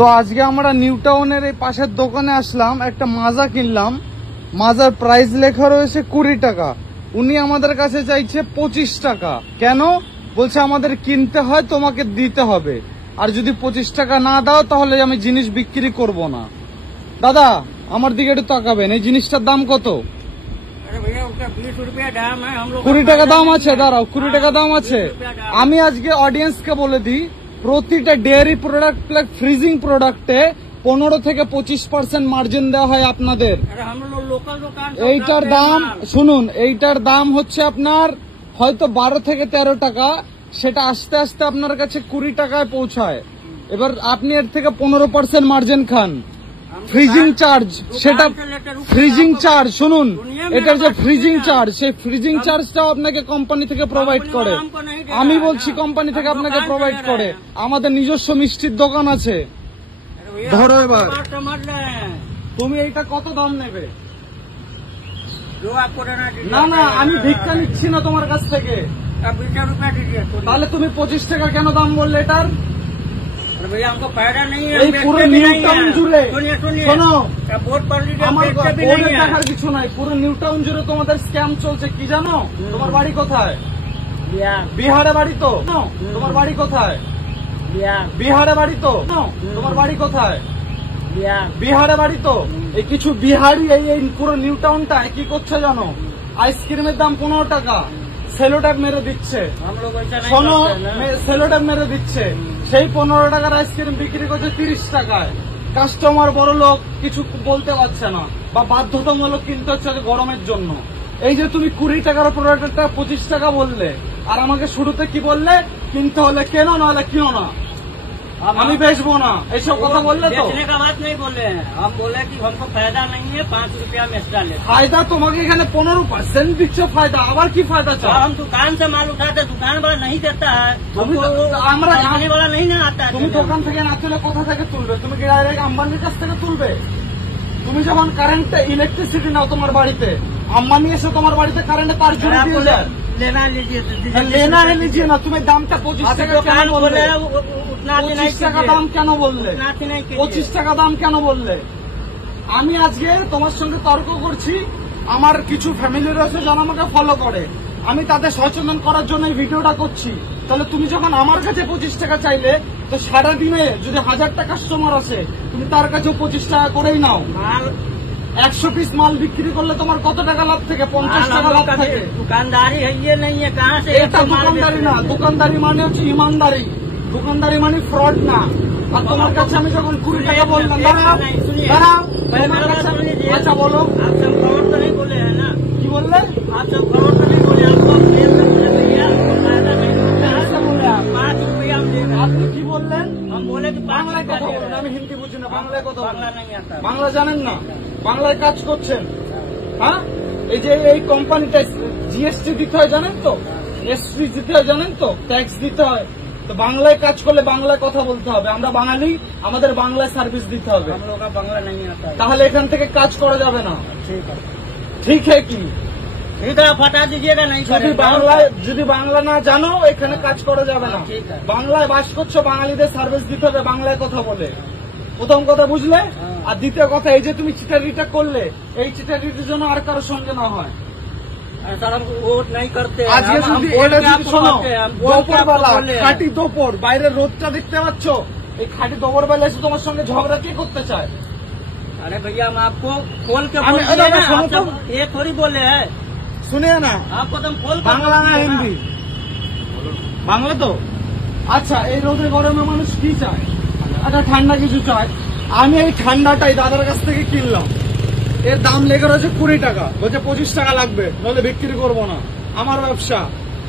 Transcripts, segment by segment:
তো আজকে আমরা নিউ টাউনের এই পাশের দোকানে আসলাম, একটা মাজা কিনলাম। মাজার প্রাইস লেখা রয়েছে 20 টাকা, উনি আমাদের কাছে চাইছে 25 টাকা। কেন বলছে আমাদের কিনতে হয়, তোমাকে দিতে হবে, আর যদি 25 টাকা না দাও তাহলে আমি জিনিস বিক্রি করব না। দাদা আমার দিকে একটু তাকাবেন, এই জিনিসটার দাম কত? 20 টাকা দাম আছে। দাঁড়াও, 20 টাকা দাম আছে। আমি আজকে অডিয়েন্সকে বলে দিই, প্রতিটা ডেয়ারি প্রোডাক্ট ফ্রিজিং প্রোডাক্টে 15 থেকে 25% মার্জিন দেওয়া হয় আপনাদের। এইটার দাম শুনুন, এইটার দাম হচ্ছে আপনার হয়তো 12 থেকে 13 টাকা, সেটা আস্তে আস্তে আপনার কাছে 20 টাকায় পৌঁছায়। এবার আপনি এর থেকে 15% মার্জিন খান। ফ্রিজিং চার্জ, সেটা ফ্রিজিং চার্জ শুনুন, এটার যে ফ্রিজিং চার্জ, সেই ফ্রিজিং চার্জটাও আপনাকে কোম্পানি থেকে প্রোভাইড করে। আমি বলছি কোম্পানি থেকে আপনাকে প্রোভাইড করে। আমাদের নিজস্ব মিষ্টির দোকান আছে। ধরো এবার তুমি এইটা কত দাম নেবে? না না, আমি ভিক্ষা নিচ্ছি না তোমার কাছ থেকে। তাহলে তুমি 25 টাকা কেন দাম বললে এটার? भैया हमको फायदा नहीं है। এই পুরো নিউ টাউন জুড়ে শোনো, बोर्ड पर আমার বোর্ডের টাকার কিছু নাই। পুরো নিউ টাউন জুড়ে তোমাদের স্ক্যাম চলছে, কি জানো? তোমার বাড়ি কোথায়? বিহারে বাড়ি তো? তোমার বাড়ি কোথায়? বিহারে বাড়ি তো? তোমার বাড়ি কোথায়? বিহারে বাড়ি তো? এই কিছু বিহারি এই পুরো নিউ টাউনটায় কি করছে জানো? আইসক্রিমের দাম 15 টাকা সেলোট্যাপ মেরে দিচ্ছে। শোনো, সেলোট্যাপ মেরে দিচ্ছে, সেই 15 টাকার আইসক্রিম বিক্রি করছে 30 টাকায়। কাস্টমার বড় লোক কিছু বলতে পারছে না, বা বাধ্যতামূলক কিনতে হচ্ছে গরমের জন্য। এই যে তুমি 20 টাকার প্রোডাক্টটা 25 টাকা বললে, আর আমাকে শুরুতে কি বললে? কিনতে হলে কেন, নাহলে কিনো না, আমি বেচবো না, এইসব কথা বললে তো। ফায়দা তোমাকে এখানে 15% দিচ্ছে ফায়দা, আবার কি ফায়দা চাও? दुकान से माल उठाते, दुकान वाला नहीं देता है, আমরা आने वाला नहीं ना आता है। তুমি দোকান থেকে না তুলে কোথা থেকে তুলবে? তুমি কি ডাইরেক্ট আম্বানির কাছ থেকে তুলবে? তুমি যখন কারেন্ট ইলেকট্রিসিটি নাও তোমার বাড়িতে, আম্বানি এসে তোমার বাড়িতে কারেন্টে তার জুড়ে দিয়ে যায়। लेना लीजिए, लेना है लीजिए ना। तुम्हें दामটা 25 টাকা কেন বললে? 25 টাকা দাম কেন বললে? 25 টাকা দাম কেন বললে? আমি আজকে তোমার সঙ্গে তর্ক করছি, আমার কিছু ফ্যামিলি রয়েছে যারা আমাকে ফলো করে, আমি তাদের সচেতন করার জন্য এই ভিডিওটা করছি। তাহলে তুমি যখন আমার কাছে 25 টাকা চাইলে, তো সারাদিনে যদি 1000টা কাস্টমার আসে, তুমি তার কাছেও 25 টাকা করেই নাও। 100 পিস মাল বিক্রি করলে তোমার কত টাকা লাভ থেকে? 50 টাকা লাভ থাকে। दुकानदारी है ये नहीं है, कहाँ से? এটা দোকানদারি না, দোকানদারি মানে হচ্ছে ইমানদারি, দোকানদারি মানে ফ্রড না। আর তোমার কাছে আমি যখন 20 টাকা বললাম, দাঁড়াও, আচ্ছা বলো, आप सब फ्रॉड तो नहीं बोले है ना? কি বললে? आप सब फ्रॉड तो नहीं बोले, आपको भैया फायदा नहीं होता है, सब बोले 5 रुपया हम दे रहे हैं। আপনি কি বললেন? हम बोले कि বাংলায় কথা বলুন, আমি হিন্দি বুঝি না, বাংলায় কথা বলুন। बांग्ला नहीं आता। বাংলা জানেন না, বাংলায় কাজ করছেন? হ্যাঁ, এই যে এই কোম্পানিটা জিএসটি দিতে হয় জানেন তো, এসটি দিতে হয় জানেন তো, ট্যাক্স দিতে হয়। তো বাংলায় কাজ করলে বাংলায় কথা বলতে হবে। আমরা বাঙালি, আমাদের বাংলায় সার্ভিস দিতে হবে। हम लोग का बांग्ला नहीं आता है। তাহলে এখান থেকে কাজ করা যাবে না। ठीक है, ঠিক है কি? ठीक है, आप हटा दीजिएगा, नहीं যদি বাংলা না জানো, এখানে কাজ করা যাবে না। ঠিক আছে। বাংলায় বাস করছো, বাঙালিদের সার্ভিস দিতে হবে বাংলায় কথা বলে। প্রথম কথা বুঝলে? আর দ্বিতীয় কথা, এই যে তুমি চিটারিটা করলে, এই চিটারিটির জন্য আর কারোর সঙ্গে না হয়। सर हम वोट नहीं करते। আজকে যদি এটা যদি শোনো, দুপুরবেলা খাঁটি দুপুর, বাইরের রোদটা দেখতে পাচ্ছ, এই খাঁটি দুপুর বেলা এসে তোমার সঙ্গে ঝগড়া কে করতে চায়? अरे भैया हम आपको खोल के हमें- बोल दिए ना, सुनो आप तो। सब ये थोड़ी बोले है, শুনে না, आपको तो हम खोल के বাংলা बोल না दिए ना। হিন্দি? বাংলা তো। আচ্ছা, এই রোদে গরমে মানুষ কি চায়? আচ্ছা, ঠান্ডা কিছু চায়। আমি এই ঠান্ডাটাই দাদার কাছ থেকে কিনলাম, এর দাম লেগে রয়েছে 20 টাকা, বলছে 25 টাকা লাগবে, নইলে বিক্রি করবো না। আমার ব্যবসা,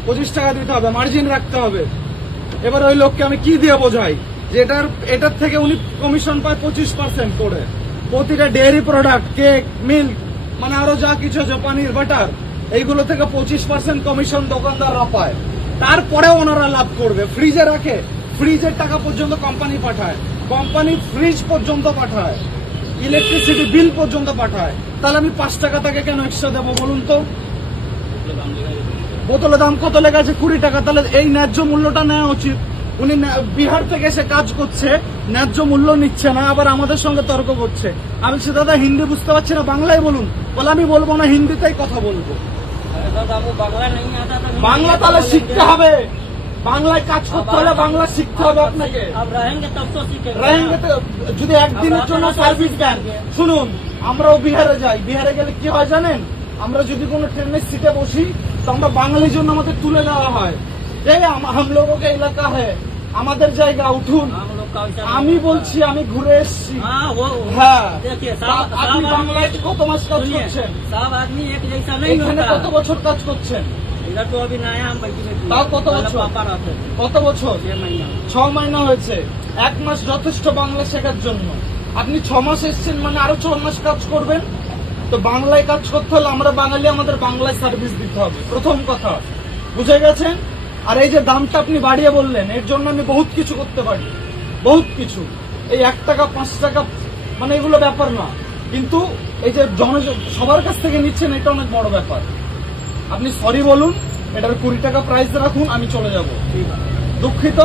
25 টাকা দিতে হবে, মার্জিন রাখতে হবে। এবার ওই লোককে আমি কি দিয়ে বোঝাই যে এটার থেকে উনি কমিশন পায় 25% করে। প্রতিটা ডেয়ারি প্রোডাক্ট, কেক, মিল্ক, মানে আরো যা কিছু আছে, পানির, বাটার, এইগুলো থেকে 25% কমিশন দোকানদাররা পায়। তারপরে ওনারা লাভ করবে। ফ্রিজে রাখে, ফ্রিজের টাকা পর্যন্ত কোম্পানি পাঠায়, কোম্পানি ফ্রিজ পর্যন্ত পাঠায়, ইলেকট্রিসিটি বিল পর্যন্ত পাঠায়। তাহলে আমি 5 টাকা তাকে কেন এক্সট্রা দেবো বলুন তো? বোতলের দাম কত লেগে আছে? 20 টাকা। তাহলে এই ন্যায্য মূল্যটা নেওয়া উচিত। উনি বিহার থেকে এসে কাজ করছে, ন্যায্য মূল্য নিচ্ছে না, আবার আমাদের সঙ্গে তর্ক করছে। আমি বলছি দাদা হিন্দি বুঝতে পারছি না, বাংলায় বলুন। বলে আমি বলবো না, হিন্দিতেই কথা বলবো। বাংলা তাহলে শিখতে হবে, বাংলায় কাজ করতে হলে বাংলা শিখতে হবে আপনাকে। যদি একদিনের জন্য সার্ভিস দেন, শুনুন আমরাও বিহারে যাই, বিহারে গেলে কি হয় জানেন, আমরা যদি কোনো ট্রেনের সিটে বসি তো আমরা বাঙালির জন্য আমাদের তুলে দেওয়া হয়, হাম লোগোকে এলাকা হ্যাঁ, আমাদের জায়গা উঠুন। আমি বলছি আমি ঘুরে এসছি। হ্যাঁ, আপনি বাংলায় কত মাস কাজ করছেন? এখানে কত বছর কাজ করছেন? তাও কত বছর? কত বছর? 6 মাস হয়েছে। 1 মাস যথেষ্ট বাংলা শেখার জন্য। আপনি 6 মাস এসছেন মানে আরো 6 মাস কাজ করবেন। তো বাংলায় কাজ করতে হলে আমরা বাঙালি, আমাদের বাংলায় সার্ভিস দিতে হবে, প্রথম কথা। বুঝে গেছেন? আর এই যে দামটা আপনি বাড়িয়ে বললেন, এর জন্য আমি বহুত কিছু করতে পারি, বহুত কিছু। এই 1 টাকা 5 টাকা মানে এগুলো ব্যাপার না, কিন্তু এই যে সবার কাছ থেকে নিচ্ছেন এটা অনেক বড় ব্যাপার। আপনি সরি বলুন, এটার 20 টাকা প্রাইস রাখুন, আমি চলে যাব, দুঃখিত।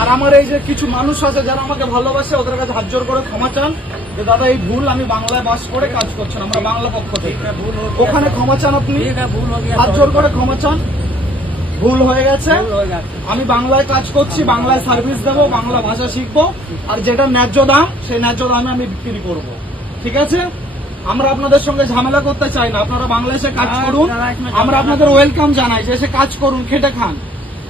আর আমার এই যে কিছু মানুষ আছে যারা আমাকে ভালোবাসে, ওদের কাছে হাত জোর করে ক্ষমা চান যে দাদা এই ভুল, আমি বাংলায় বাস করে কাজ করছেন, আমরা বাংলা পক্ষ থেকে ওখানে ক্ষমা চান, আপনি হাত জোর করে ক্ষমা চান, ভুল হয়ে গেছে। আমি বাংলায় কাজ করছি, বাংলায় সার্ভিস দেবো, বাংলা ভাষা শিখবো, আর যেটা ন্যায্য দাম সেই ন্যায্য দামে আমি বিক্রি করব, ঠিক আছে? আমরা আপনাদের সঙ্গে ঝামেলা করতে চাই না, আপনারা বাংলায় এসে কাজ করুন, আমরা আপনাদের ওয়েলকাম জানাই যে এসে কাজ করুন, খেটে খান,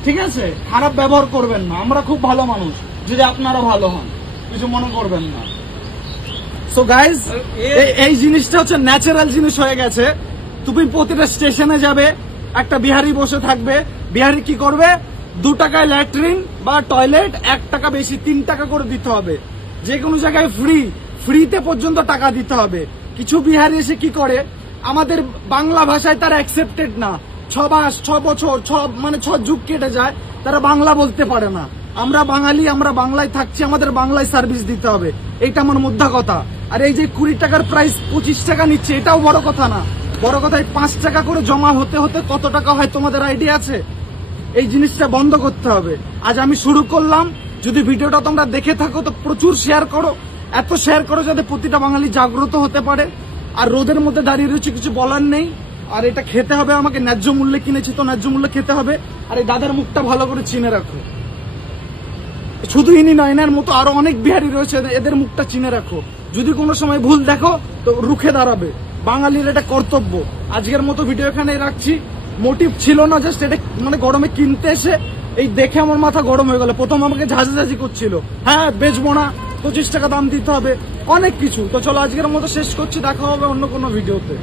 ঠিক আছে? খারাপ ব্যবহার করবেন না, আমরা খুব ভালো মানুষ, যদি আপনারা ভালো হন কিছু মনে করবেন না। সো গাইজ, এই জিনিসটা হচ্ছে ন্যাচারাল জিনিস হয়ে গেছে। তুমি প্রতিটা স্টেশনে যাবে, একটা বিহারি বসে থাকবে, বিহারি কি করবে, 2 টাকায় ল্যাট্রিন বা টয়লেট, 1 টাকা বেশি 3 টাকা করে দিতে হবে। যে কোনো জায়গায় ফ্রিতে পর্যন্ত টাকা দিতে হবে। কিছু বিহারি এসে কি করে, আমাদের বাংলা ভাষায় তারা অ্যাকসেপ্টেড না, 6 মাস 6 বছর 6 যুগ কেটে যায়, তারা বাংলা বলতে পারে না। আমরা বাঙালি, আমরা বাংলায় থাকছি, আমাদের বাংলায় সার্ভিস দিতে হবে, এইটা আমার মোদ্দা কথা। আর এই যে 20 টাকার প্রাইস 25 টাকা নিচ্ছে, এটাও বড় কথা না। বড় কথায় 5 টাকা করে জমা হতে হতে কত টাকা হয় তোমাদের আইডিয়া আছে? এই জিনিসটা বন্ধ করতে হবে। আজ আমি শুরু করলাম, যদি ভিডিওটা তোমরা দেখে থাকো তো প্রচুর শেয়ার করো, এত শেয়ার করো যাতে প্রতিটা বাঙালি জাগ্রত হতে পারে। আর রোদের মধ্যে দাঁড়িয়ে রয়েছে, কিছু বলার নেই, আর এটা খেতে হবে আমাকে, ন্যায্য মূল্যে কিনেছি তো ন্যায্য মূল্যে খেতে হবে। আর এই দাদার মুখটা ভালো করে চিনে রাখো, শুধু ইনি নয়, এনার মতো আরো অনেক বিহারি রয়েছে, এদের মুখটা চিনে রাখো। যদি কোনো সময় ভুল দেখো তো রুখে দাঁড়াবে, বাঙালির এটা কর্তব্য। আজকের মতো ভিডিও এখানে রাখছি, মোটিভ ছিল না, জাস্ট এটা মানে গরমে কিনতে এসে এই দেখে আমার মাথা গরম হয়ে গেল। প্রথম আমাকে ঝাঁঝাঝাঁঝি করছিল, হ্যাঁ বেচবো না, 25 টাকা দাম দিতে হবে, অনেক কিছু। তো চলো আজকের মতো শেষ করছি, দেখা হবে অন্য কোনো ভিডিওতে।